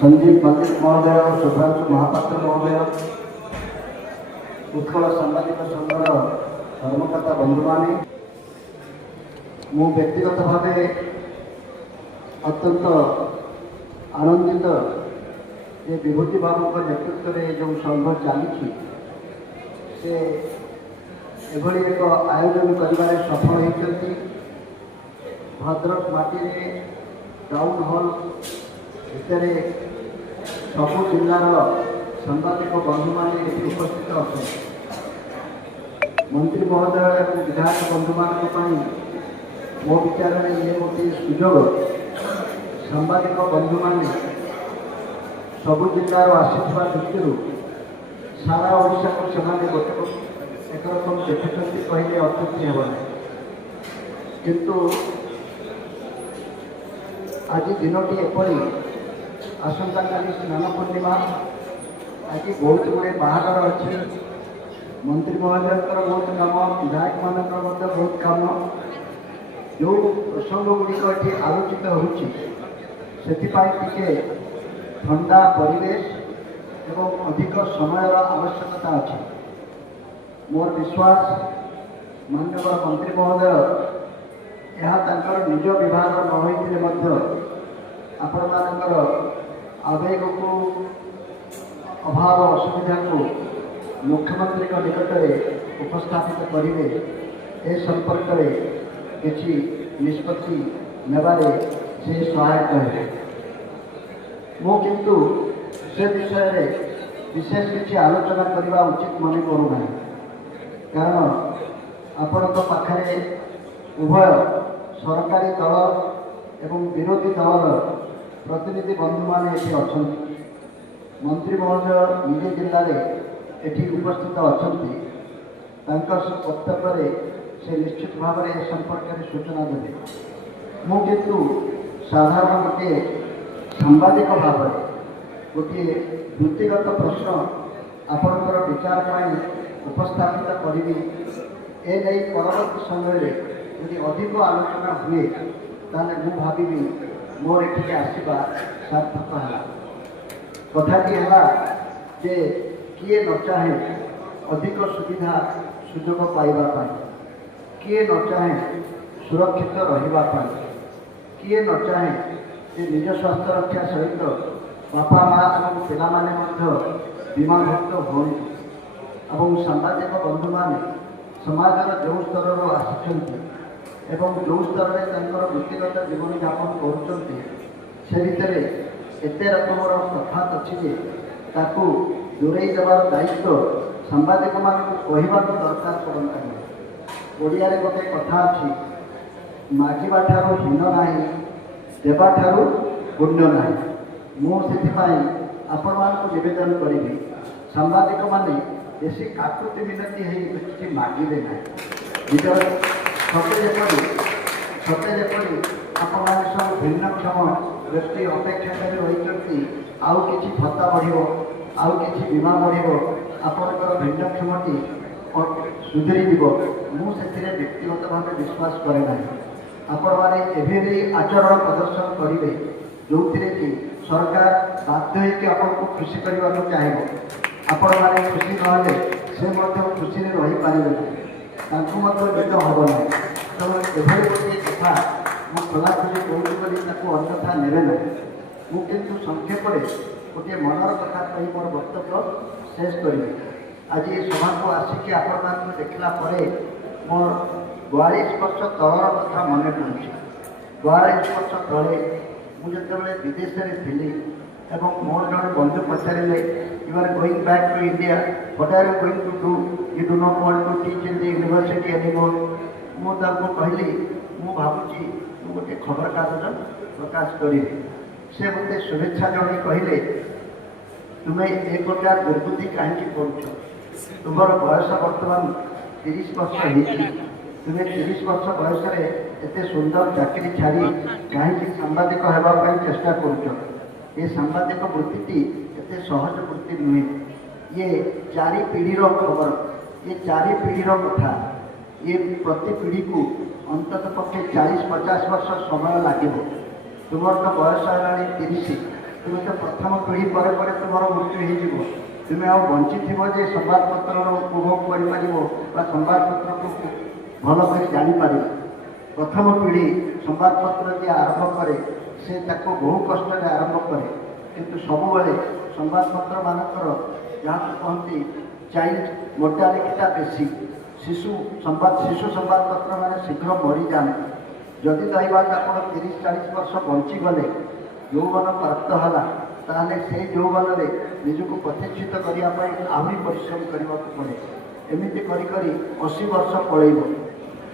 संजीव मल्लिक महोदय और शुभ्रांशु महापात्र महोदय, उत्कल सांबादिक संघर धर्मकर्ता बंधु माने, मु व्यक्तिगत भाव अत्यंत आनंदित ये विभूति बाबू नेतृत्व में जो संघ चली से एभली एक आयोजन कर सफल होती। भद्रक माटी टाउन हॉल भितर सबु जिलार सांबादिक बंधु मान उपस्थित अच्छे। मंत्री महोदय और विधायक बंधु मान मो विचार में ये गोटे सुजोग सांबादिक बंधु मान सबु जिलार आसीथिबा दृष्टि सारा ओडिशा को सेमाने गोटे एक रकम देखुंत कहले अत्युक्ति हेब ना। किंतु आज दिनटी एपरी आसंता काली स्नान पूर्णिमा, आज बहुत गुड़े बाहागर अच्छे। मंत्री महोदय बहुत कम, विधायक मान बहुत कम, जो प्रसंग गुड़िक ये आलोचित होती ठंडा परिवेश एवं अधिक समय आवश्यकता अच्छी। मोर विश्वास माननीय मंत्री महोदय यह निज विभाग न होते आपण मानकर आवेग को अभाव असुविधा को मुख्यमंत्री निकट में उपस्थापित करेंगे। ए संपर्क में किसी निष्पत्ति नेबारे से सहायक है। मो किंतु से विषय में विशेष किसी आलोचना करने उचित मन करूना, कारण आपण पाखे उभय सरकारी दल एवं विरोधी दल प्रतिनिधि बंधु मैंने अच्छा। मंत्री महोदय निज जिले में ये उपस्थित अच्छा। वक्तव्य से निश्चित भाव में संपर्क में सूचना देते। मु किंतु साधारण गोटे सांबादिक भाव गोटे वृत्तिगत प्रश्न आपणकर विचार उपस्थापित करी परवर्त समय यदि अधिक आलोचना हुए ताने मु भावी मोर एठिके आसवा सार्थक है। कथाटी है जे किए न चाहे अधिक सुविधा सुजोग पाइबा पाई, किए न चाहे सुरक्षित रहिबा, किए न चाहे जे निज स्वास्थ्य रक्षा सहित बापा माँ और पिला माने बीमाभुक्त हों। सांबादिक बंधु मैंने समाजर जो स्तर आसुच्च एवं जो स्तर में वृत्तिगत जीवन यापन कर एत रकम तफात अच्छी दूरे देवार दायित्व सांबादिक मान कहवा दरकार पड़ता है। ओडिया गोटे कथा अच्छी, मागिबा ठारू हीन नहीं, देवा ठारू पुण्य नहीं। मुझे आपण मान निवेदन करी सांबादिक माने बेसी काकुति मिनती है किसी मागिले ना। निजर सते जपरी आप सब भिन्नक्षम व्यक्ति अपेक्षा कर रही आउ कि भत्ता बढ़ आउ कि बीमा बढ़ आपंकर भिन्नक्षमटी सुधरी मुझे व्यक्तिगत भाव विश्वास करे ना। आपण मैंने एभली आचरण प्रदर्शन करेंगे जो कि सरकार बाध्य आपन को खुशी करने को चाहिए। आपण मैंने खुशी नहले से खुशी रही पारे निद हम ना। तेणु एभली गोटे कथा मुझे खोलाखोली कहूँ अन्यथा नेबे ना। मुझे संक्षेप गोटे मनर कथा कही मोर वक्तव्य शेष करी। आज ये सभा को आसिक आपण देखला मोर 42 वर्ष तलर कथा मन पड़े। 42 वर्ष तले मुझे विदेश में थी एवं मोर जड़े बंधु पचारे you are going back to India, what are you going to do, you do not want to teach in the university anymore. मुझे कहली मु भावुची गोटे खबर कागज प्रकाश करी। से मत शुभेच्छा जन कहले तुम्हें एक प्रकार दुर्बुद्धि कहीं पड़ुछ, तुम बयस बर्तमान 30 वर्ष हो, तुम्हें 30 वर्ष बयस एत सुंदर चाकरी छाड़ी कहीं सांबादिक होगापी चेष्टा करुच। ये सांबादिक वृत्ति एत सहज वृत्ति नुहे। ये 4 पीढ़ीर खबर, ये 4 पीढ़ीर कथा। ये प्रति पीढ़ी को अंतत पक्षे 40-50 वर्ष समय लगे। तुम तो बयस है प्रथम पीढ़ी पर तुम मृत्यु हो तुम्हें आउ बंची जे संवादपत्र उपभोग कर संवादपत्र को भल कर जापर प्रथम पीढ़ी संवादपत्र जी आरंभ करे से बहु कष्ट आरंभ करे किंतु सबुबले संवादपत्र मानकर जहाँ कहती चाइल्ड मोर्टालिटीटा बेसी शिशु संवादपत्र मैंने शीघ्र मरी जाती जदि दैवात आप 30-40 वर्ष बंचीगले यौवन प्राप्त है ताहले से यौवन में निजक प्रतिष्ठित करने आहरी परिश्रम करने पड़े एमती करी 80 वर्ष पलैब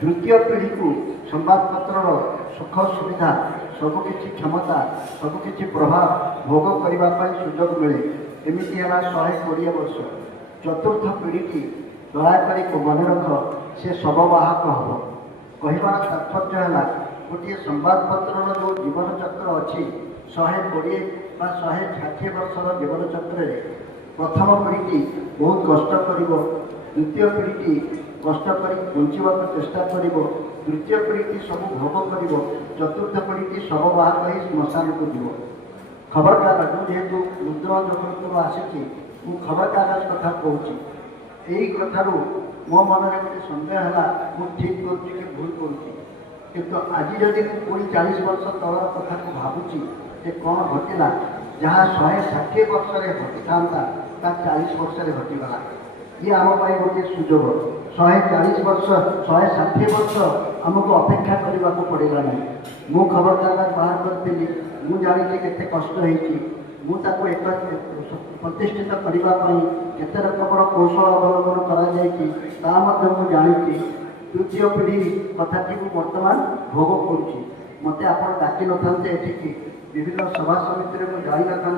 तृतीय पीढ़ी को संवादपत्र सुख सुविधा सबकि क्षमता सबकि प्रभाव भोग करने सुजोग मिले एमती है 120 वर्ष चतुर्थ पीढ़ी की दयाकर मन रख से शववाहक हम कहबार तात्पर्य है गोटे संवादपत्र जो जीवन चक्र अच्छी 120 बा 160 वर्षर जीवन चक्र प्रथम पीढ़ी बहुत कष्ट कर द्वितीय पीढ़ी कष्ट कर बंचवा चेष्टा कर तृतीय पीढ़ी सब भोग कर चतुर्थ पीढ़ी शववाहक ही श्मशान को जीव खबरकागज जेहेतु मुद्रण जगत आसी खबरकागज कथा कहूँ यही कथार मो मन में गोटे सन्देह है मुझे ठीक करुँच कि भूल करुँच किंतु आज जदि पूरी 40 वर्ष तल कथा को भावुची जे कौन घटला जहाँ 160 वर्ष घटी था 40 वर्ष घटीगला ये आम गोटे सुजोग 140 वर्ष 160 वर्ष आमको अपेक्षा करने को पड़ेगा ना मु खबरकागज बाहर करी मुझे जानी के कष्ट होती एक प्रतिष्ठित करने केते रकम कौशल अवलंबन कर जानी तृतीय पीढ़ी कथाटी बर्तमान भोग करुँची मत आप डाक न था एठिकी विभिन्न सभा समिति में जाई न था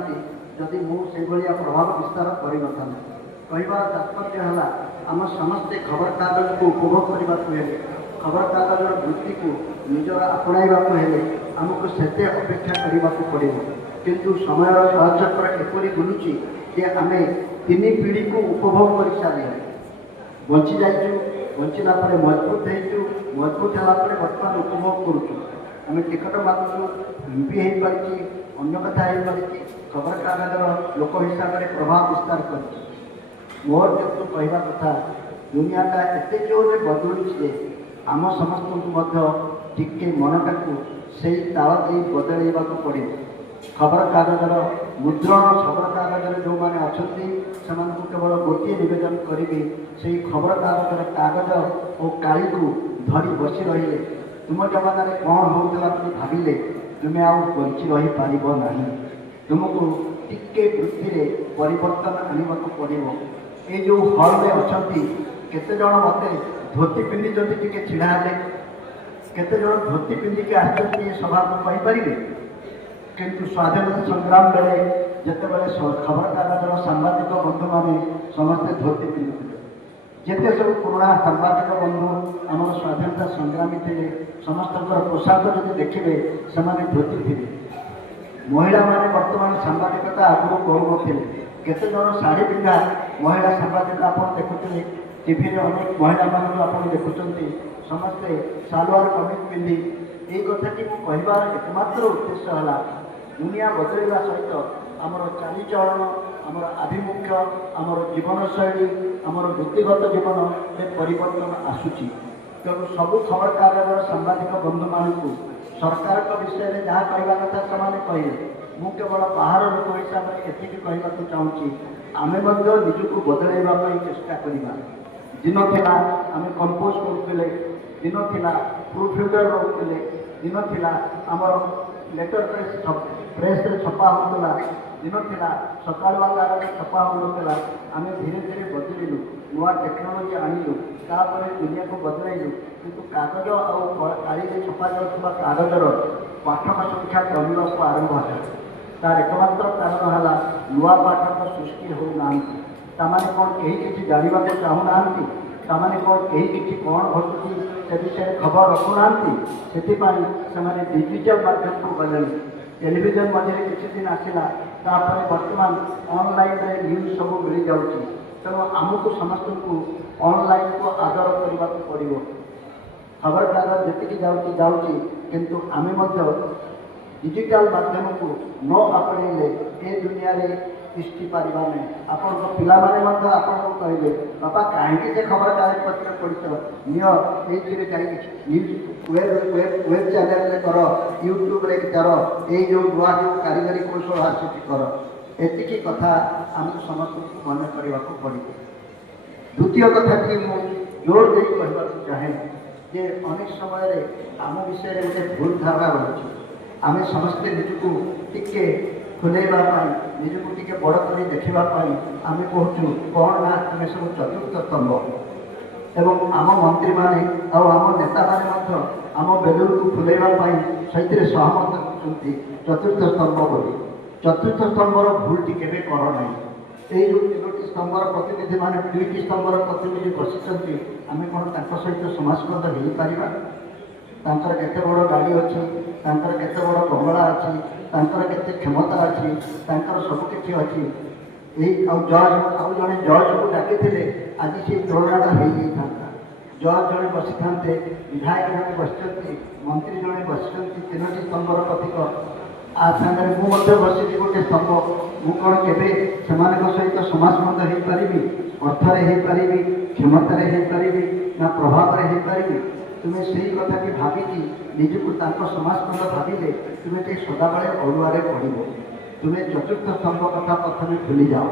जदि मुझे प्रभाव विस्तार कर कहबार तात्पर्य है आम समस्ते खबरकागज को उपभोग करने हेले खबरकागज वृत्ति को निजर आपणाइबा हेले आमको सेते अपेक्षा करने पड़े किंतु समय सहचक्र एपरी बुलूची जे आम 3 पीढ़ी को उपभोग कर सारे बंची जाइचु बंचला मजबूत हो मजबूत होगापर बर्तमान उपभोग करुचु आम टिकट मागुचु एमपी हो पारी अन्न कथा हो पारी खबरकागजर लोक हिसाब से प्रभाव विस्तार कर मोर जो कहवा कथा दुनियाटा एत जोर बदलुचे आम समस्त टिके मनटा को से ताल दे बदलवा पड़े खबरकागजर मुद्रण खबरकागज जो मैंने अच्छा से केवल गोटे नवेदन करेंगे से खबरकागजर कागज और काली को धरी बसी रही तुम जमाना कौन होता तुम भाविले तुम्हें आउ बंची रही पार ना तुमको टिके वृत्ति में परिवर्तन आने को पड़ो ये जो हल में अच्छा केते जन मत धोती पिंधि टे छिड़ा हेले केते जन धोती पिंधिकी आसती सभा को कहींपारे किंतु स्वाधीनता संग्राम बेले जिते बड़े खबरकागजर सांबादिक बंधु मैंने समस्ते धोती पिंधुते जिते सब पुराणा सांबादिक बंधु आम स्वाधीनता संग्रामी थे समस्त पोशाक जब देखिए से धोती थे महिला माने बर्तमान सांबादिकता आगु करूँ केते जन शाढ़ी पिंधा महिला सांबादिक आप देखुते टीवी में अनेक महिला मान आप देखुं समस्ते सालवार कमीज पिंधि ये कथाटी कहबार एकमात्र उद्देश्य है दुनिया बदलवा सहित आमर चालीचलन आमर आभिमुख्य आमर जीवनशैली आमर वृत्तिगत जीवन में परिवर्तन आसूची तेणु सबू खबरकागजर सांबादिक बंधु मानू सरकार विषय में जहाँ कहवा कथा से कहे मु केवल बाहर लोक हिसाब से एति कहवाक चाहूँगी आम निजक बदलवाई चेष्टा करवा दिन थिला आम कंपोज करुले दिन थिला प्रूफ रीडर रोकले दिन थिला आमर लेटर प्रेस छपा होता दिन थिला सकाल कागज छपा होता आम धीरे धीरे बदलू नुआ टेक्नोलोजी आणिलु तापर दुनिया को बदलू किंतु कागज आड़ी छपा जाऊा कागजर पाठक संख्या कमिवा को आरंभ है तार एकमात्र कारण है नुआ पाठक सृष्टि होना ताने कौन कहीं किसी जानवा चाहूना ताने कौन कहीं किसी कौन घटुची से विषय खबर रखुना से डिजिटल माध्यम को गले टेलीविजन मध्य किसी दिन आसला बर्तमान ऑनलाइन रे न्यूज सब मिल जाऊँगी तेणु आमको समस्त को ऑनलाइन को आदर करने को पड़ो खबरकागज जी जाऊँगी किंतु आम डिजिटल माध्यम को न आपणेले ए दुनिया रे तिष्ठि पारिबा नहीं आपण पिला माने मध्य आपण कहले बापा कहीं से खबर कागज पत्र पढ़ी नियो ये न्यूज वेब चैनल रे कर यूट्यूब रे कर ये जो नुआ जो कारीगरी कौशल आसूची कर एतिकी कथा आमको समस्त मन करने को पड़े। द्वितीय कथा कि जोर दे कहवा चाहे जे अनेक समय आम विषय गोटे भूल धारणा रही आम समस्ते निजको टिके खुलेबा निजको टिके बड़ कर देखा आम कहूँ कौन ना तुम सब चतुर्थ स्तंभ एवं आम मंत्री माने आम नेता माने आम बेलूर को खुलेबा से सहमत होती चतुर्थ स्तंभ बोली चतुर्थ स्तंभर भूलटी केवे कर ना ये जो तीनोटी स्तंभर प्रतिनिधि माने दुईटी स्तंभर प्रतिनिधि बसी आम कौन सहित समाजबद्ध हो पार तांकर केते बड़ गाड़ी अच्छी तांकर केते बड़ बंगला अच्छी तांकर केते क्षमता अच्छी तांकर सब किछि अच्छी जज आउ जड़े जज को डाकी आज से तुलनाटा हो जाता जज जड़े बसी था विधायक जड़े बस मंत्री जड़े बस तीनोटी स्तंभर प्रतीक आ सागर मुझे बसी गोटे स्तंभ मु कौन के सहित समाजबद्ध हो पारि अर्थरे हो पारि क्षमतार हो पारि ना प्रभाव हो पारि तुम्हें से कथा कि भाविकी निजको समाजबद्ध भाविले तुम्हें टे सदाबले अड़ुआरे पड़ तुम्हें चतुर्थ स्तंभ कथा प्रथम भूली जाओ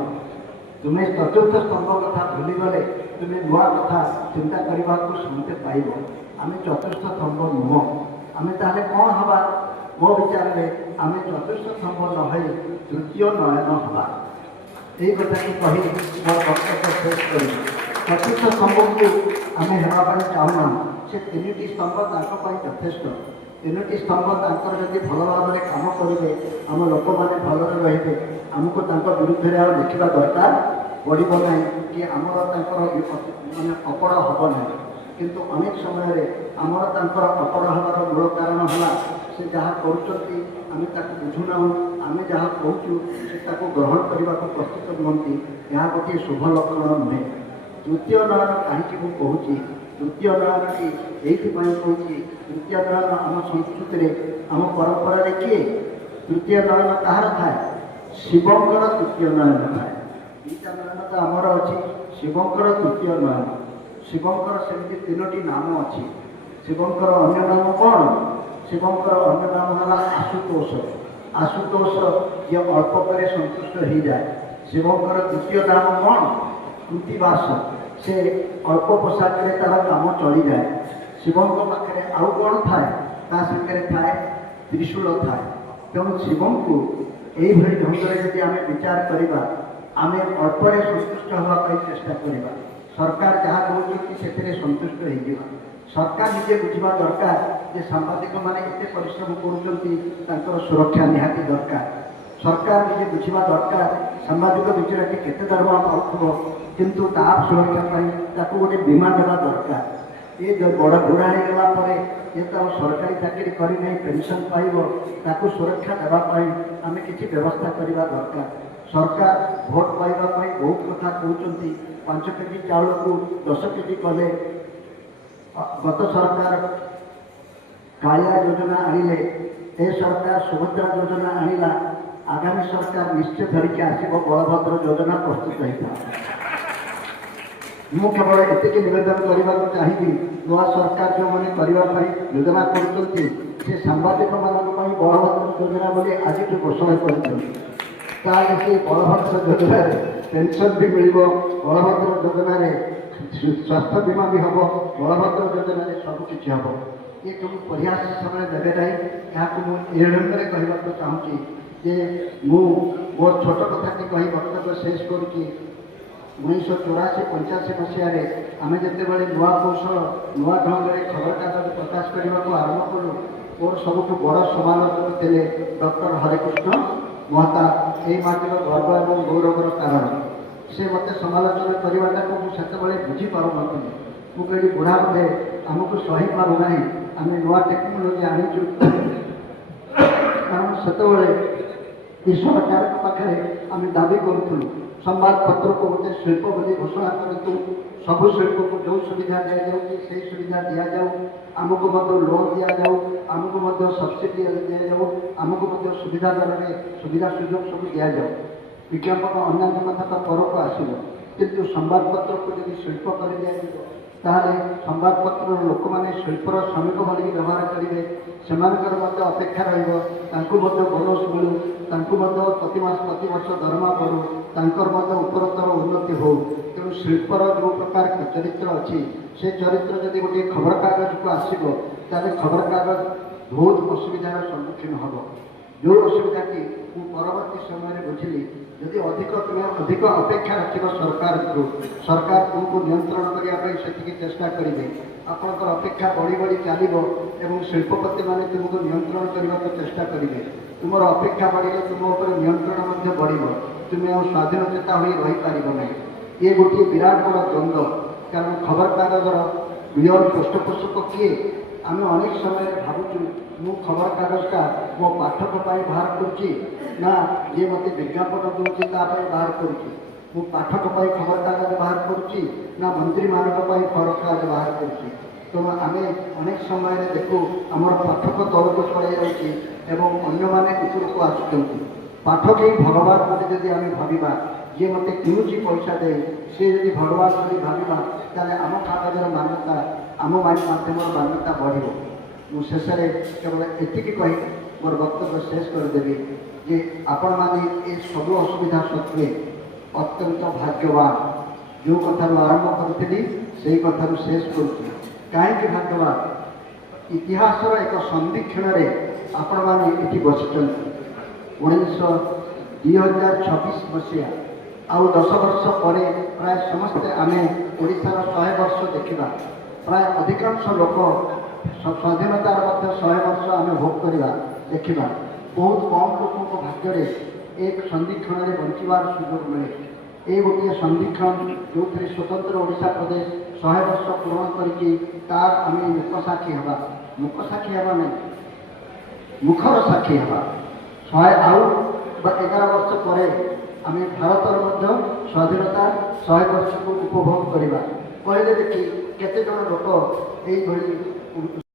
तुम्हें चतुर्थ स्तंभ कथा भूली गले तुम्हें नुआ कथा चिंता करने को समझते पाइब आम चतुर्थ स्तंभ नुह आम ताले कौन हवा मो विचार में आम चतुर्थ स्तंभ न तृतीय नयन हवा यही कथा को कही मोर वक्तव्य शेष कर चतुर्थ स्तंभ को आम होगा चाहूना से तीन स्तंभ यथेष्ट तीनोटी स्तंभ जब भल भाव में कम करेंगे आम लोक मैंने भलरे रे आमको विरुद्ध में लिखा दरकार पड़ो ना कि आमर मानने कपड़ हम ना किंतु अनेक समय आमर कपड़ हमार मूल कारण है से जहाँ कर बुझुना आम जहाँ कहूँ से ग्रहण करने को प्रस्तुत नुहति यह गोटे शुभ लक्षण नुहे। तृतीय नयन कहीं कहूँ तृतीय नयनटी ये कहूँ तृतीय नयन आम संस्कृति आम परंपरा किए तृतीय नयन कहार थाए शिवंकर तृतीय नयन थाए दुईटा नयन तो आमर अच्छी शिवंकर तृतीय नयन शिवंकर सेमती तीनोटी नाम अच्छी शिवंकर अन्य नाम कौन शिवंकर अन्य नाम है आशुतोष आशुतोष ये अल्प पर संतुष्ट हो जाए शिवंकर द्वितीय नाम कौन कृतिवास से अल्प पोशाक तार काम चली जाए शिवों पाखे आउ कौन थाए सागर थाए त्रिशूल थाए तेणु शिव को यही ढंग से आम विचार करवा आम अल्पे संतुष्ट होगापी चेष्टा करवा सरकार जहाँ कहते से संतुष्ट हो सरकार निजे बुझा दरकार जे सांबादिक मैंने एत परिश्रम कर सुरक्षा निहाती दरकार सरकार निजे बुझा दरकार सांबादिक विचार केते दरमा पाथो किंतु ताप सुरक्षा गोटे बीमा देवा दरकार ये जो बड़ बुढ़ाणी गलापर ये तो सरकारी चाकरी करना पेंशन पाइब सुरक्षा देवाई आम किसी व्यवस्था करवा दरकार सरकार भोट पाइबापी बहुत कथा कहते 5 केजी चाउल को 10 केजी कले गत सरकार कालिया योजना आनिले ए सरकार सुभद्रा योजना आनिला आगामी सरकार निश्चय धरिकी आसब बलभद्र योजना प्रस्तुत होता मु केवल एतिक निवेदन करने को चाहिए नुआ सरकार जो मैंने करने योजना कर सांबादिक मान बलभद्र योजना बोली आज घोषणा कर बलभद्र योजना पेंशन भी मिल बलभद्र योजना स्वास्थ्य बीमा भी हम बलभद्र योजना सबकि हम ये तुम प्रयास समय देवे ना यहाँ ढंग से कहवाक चाहूँगी जे मो छोट कथा की कही वक्तव्य शेष करुँगी 1984-85 मसीह आम जिते नुआ कौशल नुआ ढंग से खबरकागज प्रकाश करने को आरंभ कलु मोर सबुठ बड़ समालोचक थे डॉक्टर हरिकृष्ण महताब यही माटीर गर्व और गौरवर कारण से मत समालोचना करवाटा को मुझे बुझीपार नी मुझे बुढ़ा बोधे आमको सही पारना आम नुआ टेक्नोलोजी आनीचु कारण से এই সরকার পাখে আমি দাবি করুলু সংবাদপত্র को गोटे शिल्प बोली घोषणा करतु सब शिल्प को जो सुविधा दि जाऊँगी से सुविधा दि जाऊ आमको लोन दि जाऊ आमको सब्सिडी दि जाऊ आमको सुविधा दर में सुविधा सुजोग सब दि जाऊ विज्ञापन अन्य कथा तो पर को आसो किंतु संबादपत्र को जब शिल्प कर ताहले संबादपत्र लोक मैंने शिल्पर श्रमिक भाई व्यवहार करेंगे से अपेक्षा रोनस मिलू प्रति मास प्रति वर्ष दरमा करूँ उपरतर उन्नति हो तेणु शिल्पर जो प्रकार चरित्र अच्छी से चरित्र जब गोटे खबर कागज को आसो ताले खबर कागज बहुत असुविधार सम्मुखीन हम जो असुविधा की परवर्ती समय बुझिली यदि अधिक अपेक्षा रख सरकार तुमको नियंत्रण करने से चेष्टा करेंगे आपंकर अपेक्षा बढ़ी बढ़ी चलो एवं शिल्पपति मैंने तुमको नियंत्रण करने को चेष्टा करेंगे तुम अपेक्षा बढ़े तुम नियंत्रण बढ़ तुम्हें आ स्वाधीनचेता हो रही पार ना ये गोटे विराट बड़ द्वंद्व कारण खबर कागजर रियल पृष्ठपोषक किए आम अनेक समय भावुँ मु खबर कागजटा मो पाठक बाहर करुच्ची ना ये मत विज्ञापन दूसरी बाहर करुच्ची मु पाठक खबर कागज बाहर करुच्ची ना मंत्री मान खबर कागज बाहर करुच्ची तेणु आम अनेक समय देखू आमर पाठक तल को चल जाऊँगी एवं अन्य माने ऊपर को आसुच्च पाठक ही भगवान बोली जदि आम भाविबा ये मत किणुची पैसा दे सी जब भगवान बोली भाविबा ताले आम कागजर मान्यता आम माध्यम मान्यता बढ़ शेष केवल एतिक कही मोर वक्तव्य शेष करदेवी जे आपण मैंने ये सब असुविधा सत्वे अत्यंत भाग्यवान जो कथार आरंभ करी से कथार शेष करुच्ची कहीं भाग्यवान इतिहासर एक संधिक्षण आपण मैंने ये बसी 2026 मसीहा आउ 10 वर्ष पर प्राय समस्ते आम ओडार 100 वर्ष देखा प्राय अधिकांश लोक स्वाधीनतार 100 वर्ष आम भोग करवा देखा बहुत कम लोक भाग्य एक संधिक्षण में बंचार सुजोग मिले ये गोटे संधिक्षण जो स्वतंत्र ओडिशा प्रदेश 100 वर्ष पूरण कर आम मुख साक्षी हवा मुख साक्षी हवा नहीं मुखर साक्षी हवा 100 आउ 11 वर्ष पर आम भारतर स्वाधीनता 100 वर्ष को उपभोग करवा कहले देखी केते जन लोक यही